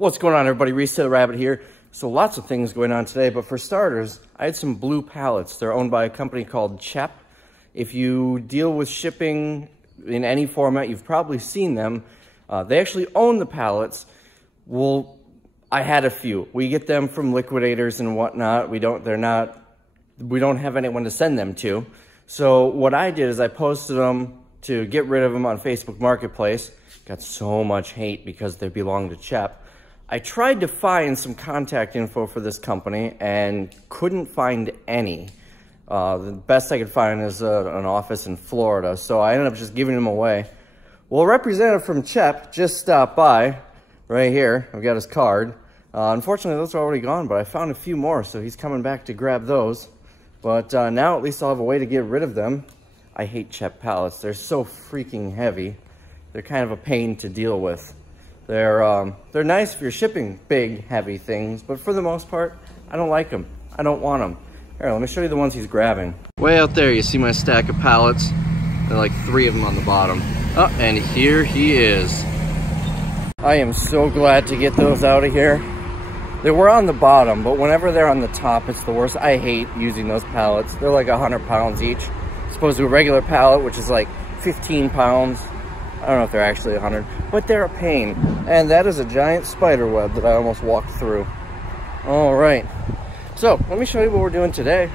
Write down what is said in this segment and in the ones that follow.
What's going on, everybody? Resale Rabbit here. So lots of things going on today, but for starters, I had some blue pallets. They're owned by a company called CHEP. If you deal with shipping in any format, you've probably seen them. They actually own the pallets. Well, I had a few. We get them from liquidators and whatnot. We don't have anyone to send them to. So what I did is I posted them to get rid of them on Facebook Marketplace. Got so much hate because they belong to CHEP. I tried to find some contact info for this company and couldn't find any. The best I could find is an office in Florida, so I ended up just giving them away. Well, a representative from CHEP just stopped by right here. I've got his card. Unfortunately, those are already gone, but I found a few more, so he's coming back to grab those. But now at least I'll have a way to get rid of them. I hate CHEP pallets. They're so freaking heavy. They're kind of a pain to deal with. They're nice if you're shipping big, heavy things, but for the most part, I don't like them. I don't want them. Here, let me show you the ones he's grabbing. Way out there, you see my stack of pallets. There are like 3 of them on the bottom. Oh, and here he is. I am so glad to get those out of here. They were on the bottom, but whenever they're on the top, it's the worst. I hate using those pallets. They're like 100 pounds each, as opposed to a regular pallet, which is like 15 pounds. I don't know if they're actually 100, but they're a pain. And that is a giant spider web that I almost walked through. All right, so let me show you what we're doing today.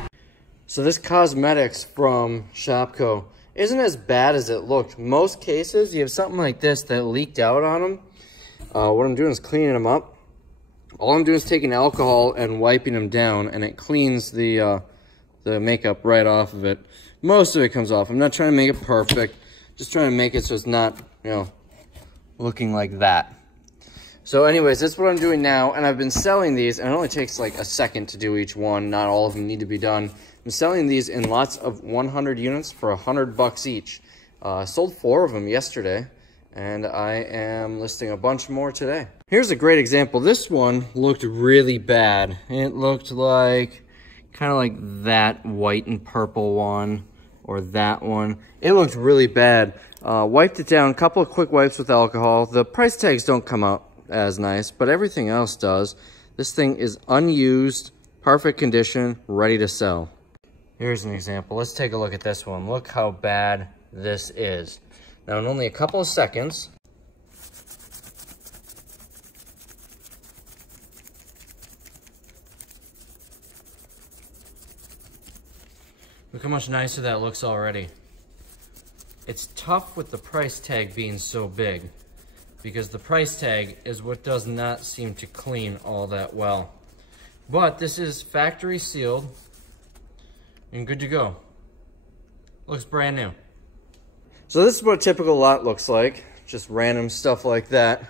So this cosmetics from Shopko isn't as bad as it looked. Most cases, you have something like this that leaked out on them. What I'm doing is cleaning them up. All I'm doing is taking alcohol and wiping them down, and it cleans the makeup right off of it. Most of it comes off. I'm not trying to make it perfect. Just trying to make it so it's not, you know, looking like that. So anyways, that's what I'm doing now, and I've been selling these, and it only takes like a second to do each one. Not all of them need to be done. I'm selling these in lots of 100 units for $100 each. Sold 4 of them yesterday, and I am listing a bunch more today. Here's a great example. This one looked really bad. It looked like, kind of like that white and purple one, or that one. It looked really bad. Wiped it down, a couple of quick wipes with alcohol. The price tags don't come out as nice, but everything else does. This thing is unused, perfect condition, ready to sell. Here's an example. Let's take a look at this one. Look how bad this is. Now, in only a couple of seconds, look how much nicer that looks already. It's tough with the price tag being so big, because the price tag is what does not seem to clean all that well. But this is factory sealed and good to go. Looks brand new. So this is what a typical lot looks like. Just random stuff like that.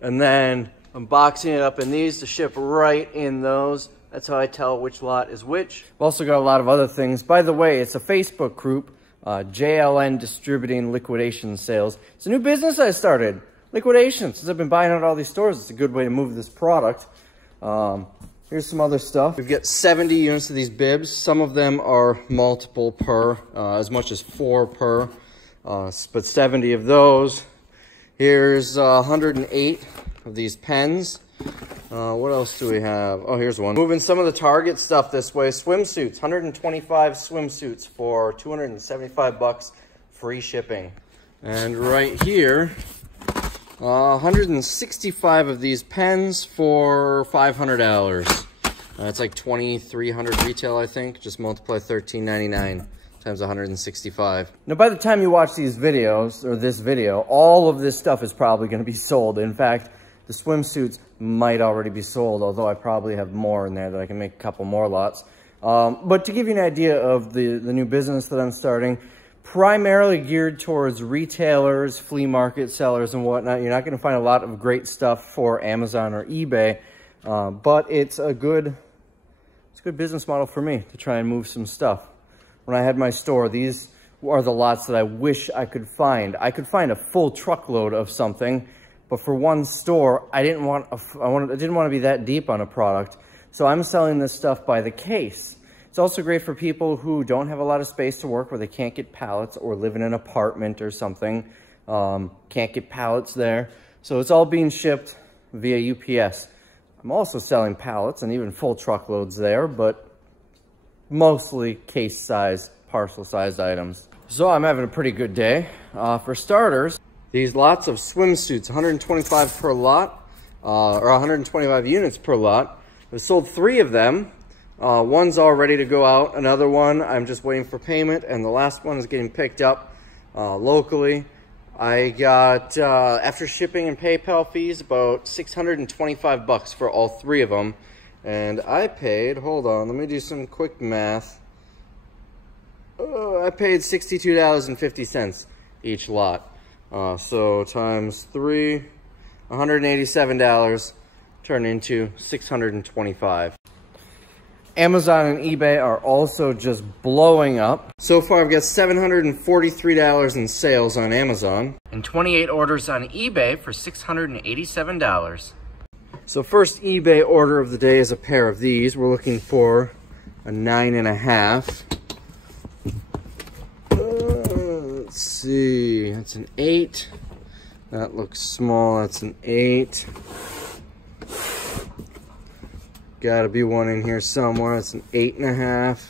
And then I'm boxing it up in these to ship right in those. That's how I tell which lot is which. I've also got a lot of other things. By the way, it's a Facebook group, JLN Distributing Liquidation Sales. It's a new business I started, liquidation. Since I've been buying out all these stores, it's a good way to move this product. Here's some other stuff. We've got 70 units of these bibs. Some of them are multiple per, as much as 4 per, but 70 of those. Here's 108 of these pens. What else do we have? Oh, here's one. Moving some of the Target stuff this way. Swimsuits, 125 swimsuits for $275, free shipping. And right here, 165 of these pens for $500. That's like $2,300 retail, I think. Just multiply $13.99 times 165. Now, by the time you watch these videos, or this video, all of this stuff is probably going to be sold. In fact, the swimsuits might already be sold, although I probably have more in there that I can make a couple more lots. But to give you an idea of the new business that I'm starting, primarily geared towards retailers, flea market sellers, and whatnot. You're not going to find a lot of great stuff for Amazon or eBay, but it's a good business model for me to try and move some stuff. When I had my store, these are the lots that I wish I could find. I could find a full truckload of something, but for one store, I didn't want to be that deep on a product, so I'm selling this stuff by the case. It's also great for people who don't have a lot of space to work, where they can't get pallets, or live in an apartment or something. Can't get pallets there. So it's all being shipped via UPS. I'm also selling pallets and even full truckloads there, but mostly case-sized, parcel-sized items. So I'm having a pretty good day. For starters, these lots of swimsuits, 125 per lot, or 125 units per lot. I've sold 3 of them. One's all ready to go out. Another one, I'm just waiting for payment, and the last one is getting picked up locally. I got, after shipping and PayPal fees, about $625 for all 3 of them. And I paid, hold on, let me do some quick math. I paid $62.50 each lot. So times 3, $187 turned into $625. Amazon and eBay are also just blowing up. So far I've got $743 in sales on Amazon and 28 orders on eBay for $687. So first eBay order of the day is a pair of these. We're looking for a 9.5. Let's see, that's an 8. That looks small, that's an 8. Gotta be one in here somewhere. That's an 8.5.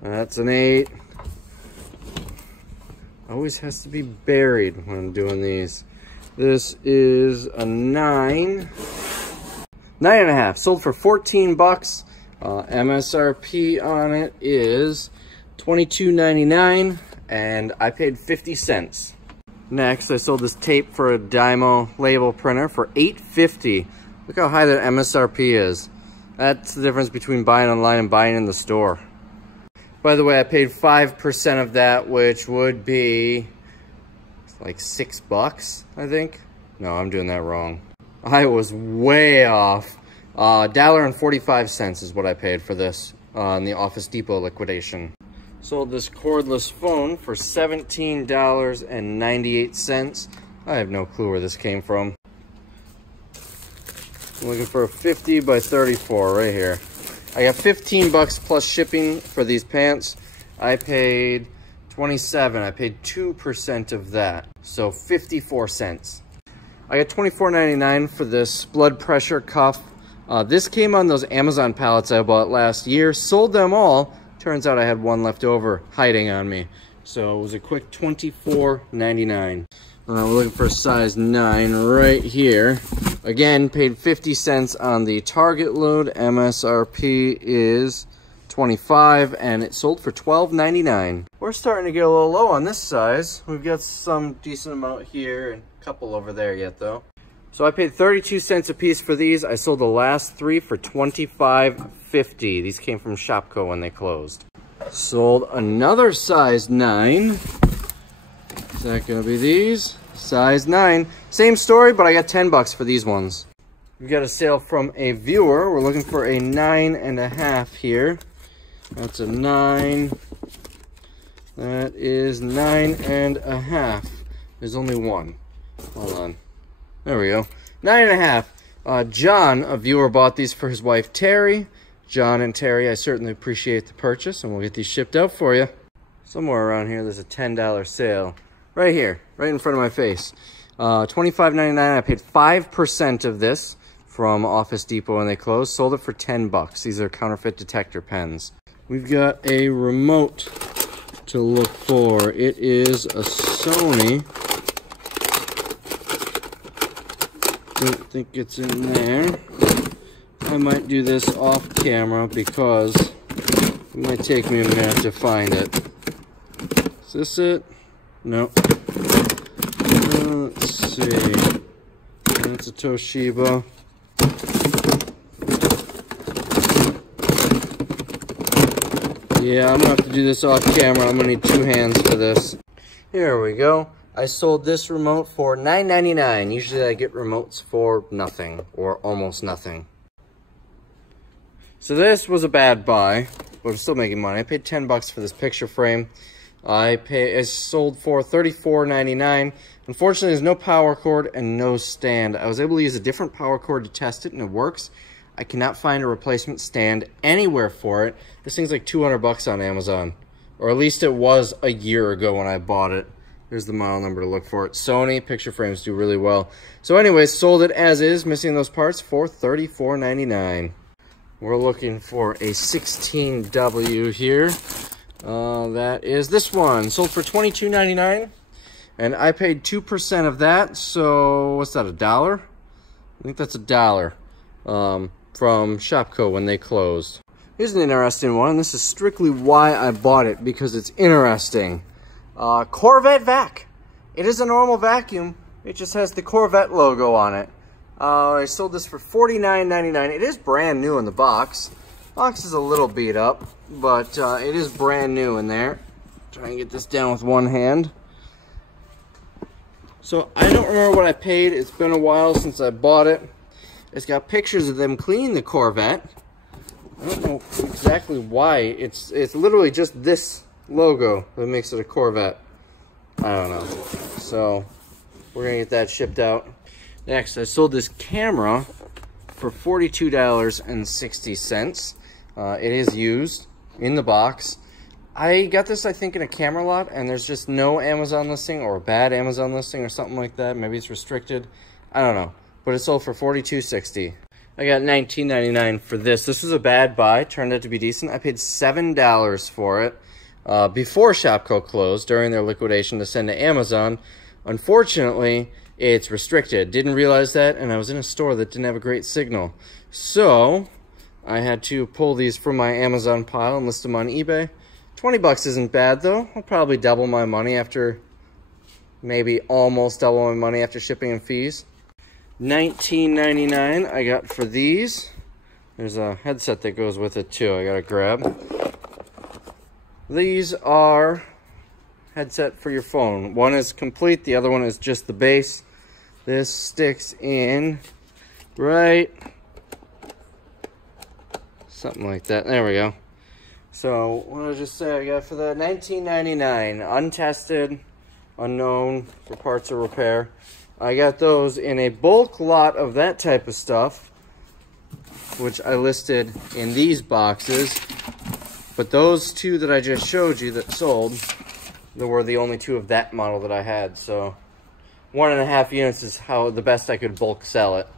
That's an 8. Always has to be buried when I'm doing these. This is a 9. 9.5. Sold for 14 bucks. MSRP on it is $22.99, and I paid 50 cents. Next, I sold this tape for a Dymo label printer for $8.50. Look how high that MSRP is. That's the difference between buying online and buying in the store. By the way, I paid 5% of that, which would be like $6, I think. No, I'm doing that wrong. I was way off. $1.45 is what I paid for this in the Office Depot liquidation. Sold this cordless phone for $17.98. I have no clue where this came from. I'm looking for a 50 by 34 right here. I got 15 bucks plus shipping for these pants. I paid 27. I paid 2% of that, so 54 cents. I got $24.99 for this blood pressure cuff. This came on those Amazon pallets I bought last year. Sold them all. Turns out I had one left over hiding on me. So it was a quick $24.99. We're looking for a size 9 right here. Again, paid 50 cents on the Target load. MSRP is $25, and it sold for $12.99. We're starting to get a little low on this size. We've got some decent amount here and a couple over there yet, though. So I paid 32 cents a piece for these. I sold the last 3 for $25.50. These came from Shopko when they closed. Sold another size 9. Is that gonna be these? Size 9. Same story, but I got 10 bucks for these ones. We got a sale from a viewer. We're looking for a 9.5 here. That's a 9. That is 9.5. There's only one. Hold on. There we go. 9.5. John, a viewer, bought these for his wife Terry. John and Terry, I certainly appreciate the purchase, and we'll get these shipped out for you. Somewhere around here, there's a $10 sale. Right here, right in front of my face. $25.99. I paid 5% of this from Office Depot when they closed. Sold it for 10 bucks. These are counterfeit detector pens. We've got a remote to look for. It is a Sony. Don't think it's in there. I might do this off camera because it might take me a minute to find it. Is this it? No. Let's see. That's a Toshiba. Yeah, I'm gonna have to do this off camera. I'm gonna need 2 hands for this. Here we go. I sold this remote for $9.99. Usually I get remotes for nothing or almost nothing. So this was a bad buy, but I'm still making money. I paid 10 bucks for this picture frame. It's sold for $34.99. Unfortunately, there's no power cord and no stand. I was able to use a different power cord to test it, and it works. I cannot find a replacement stand anywhere for it. This thing's like 200 bucks on Amazon, or at least it was a year ago when I bought it. There's the model number to look for it. Sony picture frames do really well. So anyways, sold it as is, missing those parts for $34.99. We're looking for a 16W here. That is this one. Sold for $22.99. And I paid 2% of that. So what's that, $1? I think that's $1 from Shopko when they closed. Here's an interesting one. This is strictly why I bought it, because it's interesting. Corvette vac. It is a normal vacuum. It just has the Corvette logo on it. I sold this for $49.99. It is brand new in the box. Box is a little beat up, but it is brand new in there. Try and get this down with one hand. So I don't remember what I paid. It's been a while since I bought it. It's got pictures of them cleaning the Corvette. I don't know exactly why. It's literally just this logo that makes it a Corvette. I don't know. So we're gonna get that shipped out. Next, I sold this camera for $42.60. It is used in the box. I got this, I think, in a camera lot, and there's just no Amazon listing or a bad Amazon listing or something like that. Maybe it's restricted. I don't know. But it sold for $42.60. I got $19.99 for this. This was a bad buy. Turned out to be decent. I paid $7 for it before Shopko closed during their liquidation to send to Amazon. Unfortunately, it's restricted. Didn't realize that, and I was in a store that didn't have a great signal. So I had to pull these from my Amazon pile and list them on eBay. 20 bucks isn't bad, though. I'll probably double my money after, maybe almost double my money after shipping and fees. $19.99 I got for these. There's a headset that goes with it too. I gotta grab. These are headset for your phone. One is complete, the other one is just the base. This sticks in right, something like that. There we go. So what did I just say I got for that? $19.99, untested, unknown for parts or repair. I got those in a bulk lot of that type of stuff, which I listed in these boxes. But those two that I just showed you that sold, there were the only two of that model that I had. So 1.5 units is how the best I could bulk sell it.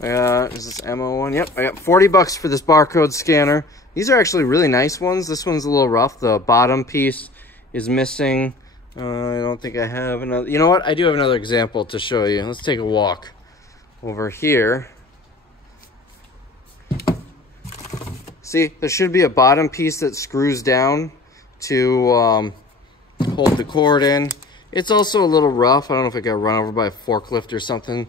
Is this ammo one? Yep, I got 40 bucks for this barcode scanner. These are actually really nice ones. This one's a little rough. The bottom piece is missing. I don't think I have another. You know what? I do have another example to show you. Let's take a walk over here. See, there should be a bottom piece that screws down to hold the cord in. It's also a little rough. I don't know if it got run over by a forklift or something.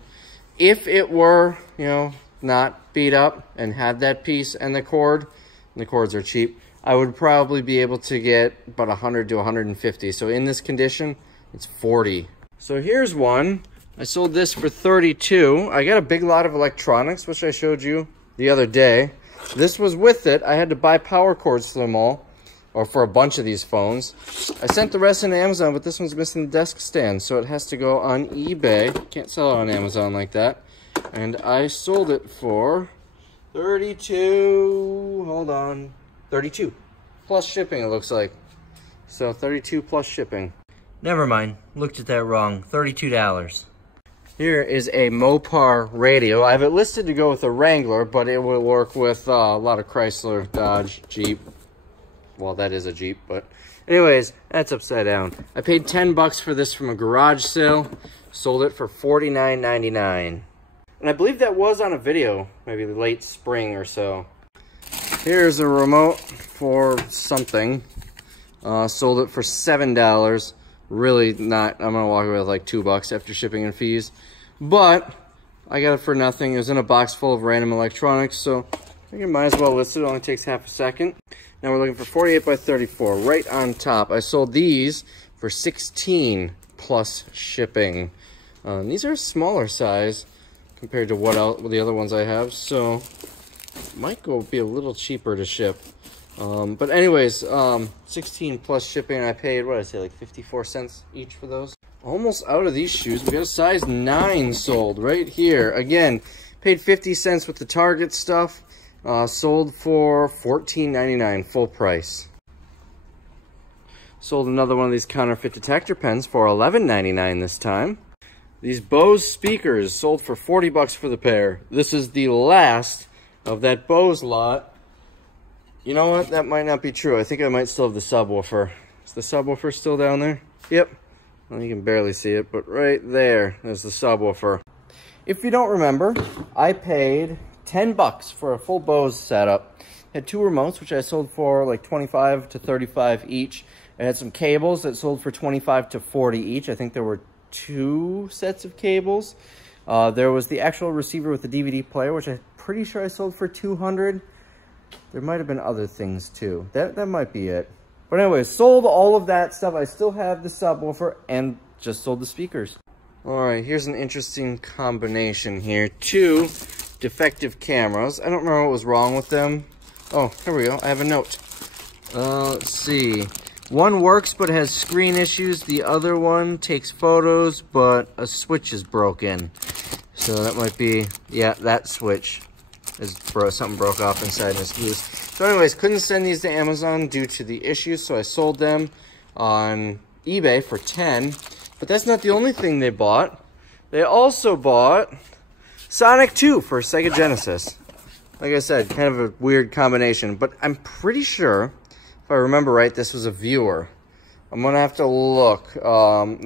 If it were, you know, not beat up and had that piece and the cord, and the cords are cheap, I would probably be able to get about 100 to 150. So in this condition, it's 40. So here's one. I sold this for 32. I got a big lot of electronics, which I showed you the other day. This was with it. I had to buy power cords for them all, or for a bunch of these phones. I sent the rest into Amazon, but this one's missing the desk stand, so it has to go on eBay. Can't sell it on Amazon like that. And I sold it for 32, hold on, 32 plus shipping, it looks like. So 32 plus shipping. Never mind, looked at that wrong. $32. Here is a Mopar radio. I have it listed to go with a Wrangler, but it will work with a lot of Chrysler, Dodge, Jeep. Well, that is a Jeep, but anyways, that's upside down. I paid 10 bucks for this from a garage sale. Sold it for $49.99. And I believe that was on a video, maybe late spring or so. Here's a remote for something. Sold it for $7. Really not, I'm gonna walk away with like $2 after shipping and fees. But I got it for nothing. It was in a box full of random electronics, so I think it might as well list it. It only takes half a second. Now we're looking for 48 by 34, right on top. I sold these for $16 plus shipping. These are a smaller size compared to what the other ones I have, so might go be a little cheaper to ship. But anyways, 16 plus shipping. I paid, what did I say, like 54 cents each for those. Almost out of these shoes. We got a size 9 sold right here. Again, paid 50 cents with the Target stuff. Sold for $14.99 full price. Sold another one of these counterfeit detector pens for $11.99 this time. These Bose speakers sold for 40 bucks for the pair. This is the last of that Bose lot. You know what? That might not be true. I think I might still have the subwoofer. Is the subwoofer still down there? Yep. Well, you can barely see it, but right there is the subwoofer. If you don't remember, I paid 10 bucks for a full Bose setup. Had two remotes, which I sold for like 25 to 35 each. I had some cables that sold for 25 to 40 each. I think there were 2 sets of cables. There was the actual receiver with the DVD player, which I'm pretty sure I sold for 200. There might have been other things too. That might be it. But anyway, sold all of that stuff. I still have the subwoofer and just sold the speakers. All right, here's an interesting combination here. 2 defective cameras. I don't remember what was wrong with them. Oh, here we go. I have a note. Let's see. One works but has screen issues. The other one takes photos, but a switch is broken. So that might be, yeah, that switch is something broke off inside and it's loose. So anyways, couldn't send these to Amazon due to the issues, so I sold them on eBay for 10. But that's not the only thing they bought. They also bought Sonic 2 for Sega Genesis. Like I said, kind of a weird combination, but I'm pretty sure, if I remember right, this was a viewer. I'm gonna have to look.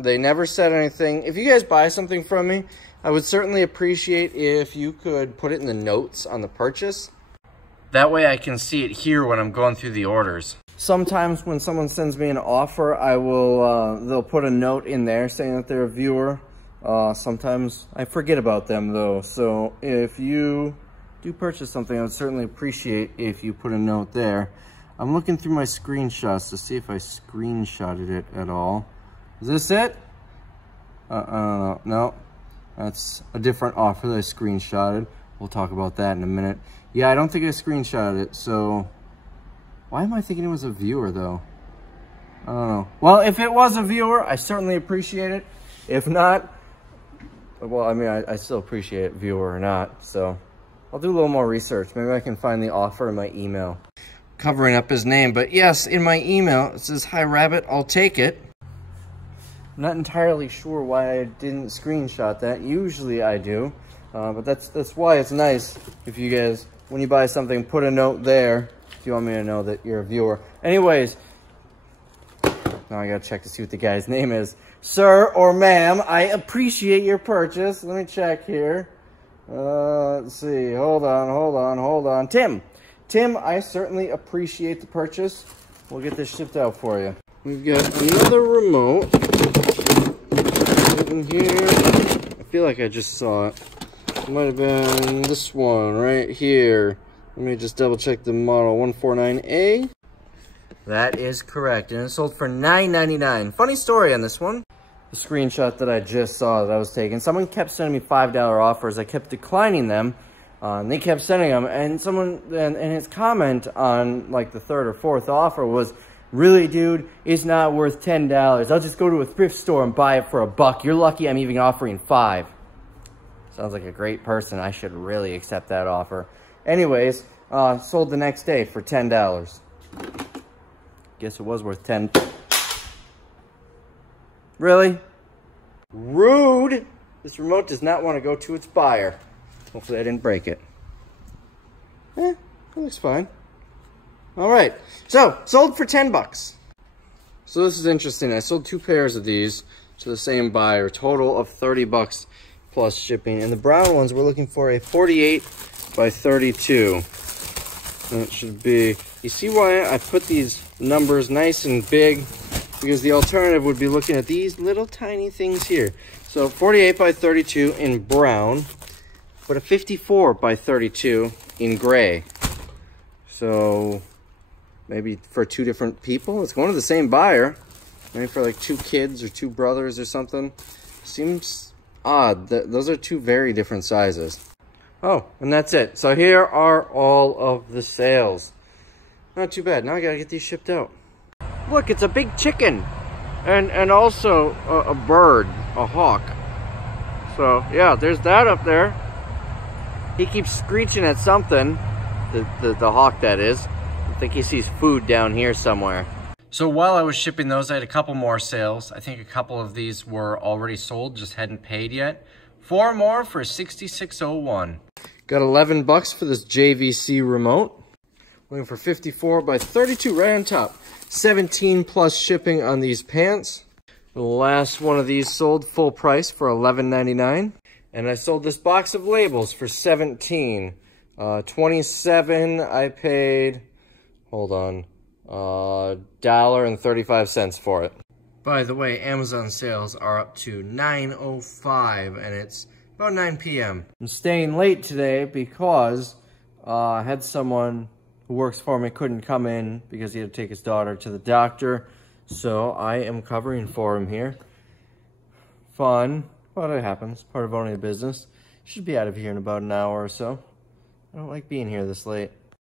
They never said anything. If you guys buy something from me, I would certainly appreciate if you could put it in the notes on the purchase. That way I can see it here when I'm going through the orders. Sometimes when someone sends me an offer, I will, they'll put a note in there saying that they're a viewer. Sometimes I forget about them though. So if you do purchase something, I would certainly appreciate if you put a note there. I'm looking through my screenshots to see if I screenshotted it at all. Is this it? No. That's a different offer that I screenshotted. We'll talk about that in a minute. Yeah, I don't think I screenshotted it, so... Why am I thinking it was a viewer, though? I don't know. Well, if it was a viewer, I certainly appreciate it. If not, well, I mean, I still appreciate it, viewer or not, so... I'll do a little more research. Maybe I can find the offer in my email. Covering up his name, but yes, in my email, it says, "Hi, Rabbit, I'll take it." I'm not entirely sure why I didn't screenshot that. Usually I do, but that's why it's nice if you guys, when you buy something, put a note there if you want me to know that you're a viewer. Anyways, now I gotta check to see what the guy's name is. Sir or ma'am, I appreciate your purchase. Let me check here. Let's see. Hold on. Tim, I certainly appreciate the purchase. We'll get this shipped out for you. We've got another remote in here. I feel like I just saw it. It might have been this one right here. Let me just double check the model, 149A. That is correct, and it sold for $9.99. Funny story on this one. The screenshot that I just saw that I was taking, someone kept sending me $5 offers. I kept declining them. And they kept sending them, and someone, and his comment on like the 3rd or 4th offer was, "Really, dude, it's not worth $10. I'll just go to a thrift store and buy it for $1. You're lucky I'm even offering $5. Sounds like a great person. I should really accept that offer. Anyways, sold the next day for $10. Guess it was worth 10. Really? Rude! This remote does not want to go to its buyer. Hopefully I didn't break it. It looks fine. All right, so sold for 10 bucks. So this is interesting. I sold 2 pairs of these to the same buyer, total of 30 bucks plus shipping. And the brown ones, we're looking for a 48 by 32. That should be, you see why I put these numbers nice and big? Because the alternative would be looking at these little tiny things here. So 48 by 32 in brown, but a 54 by 32 in gray. So maybe for 2 different people. It's going to the same buyer. Maybe for like 2 kids or 2 brothers or something. Seems odd. Those are 2 very different sizes. Oh, and that's it. So here are all of the sales. Not too bad. Now I gotta get these shipped out. Look, it's a big chicken. And also a bird, a hawk. So yeah, there's that up there. He keeps screeching at something. The hawk, that is. I think he sees food down here somewhere. So while I was shipping those, I had a couple more sales. I think a couple of these were already sold, just hadn't paid yet. 4 more for $66.01. Got 11 bucks for this JVC remote. Looking for 54 by 32 right on top. 17 plus shipping on these pants. The last one of these sold full price for $11.99. And I sold this box of labels for $17. 27 I paid, hold on, $1.35 for it. By the way, Amazon sales are up to $9.05 and it's about 9 p.m. I'm staying late today because I had someone who works for me couldn't come in because he had to take his daughter to the doctor. So I am covering for him here. Fun, but it happens. Part of owning a business. Should be out of here in about an hour or so. I don't like being here this late.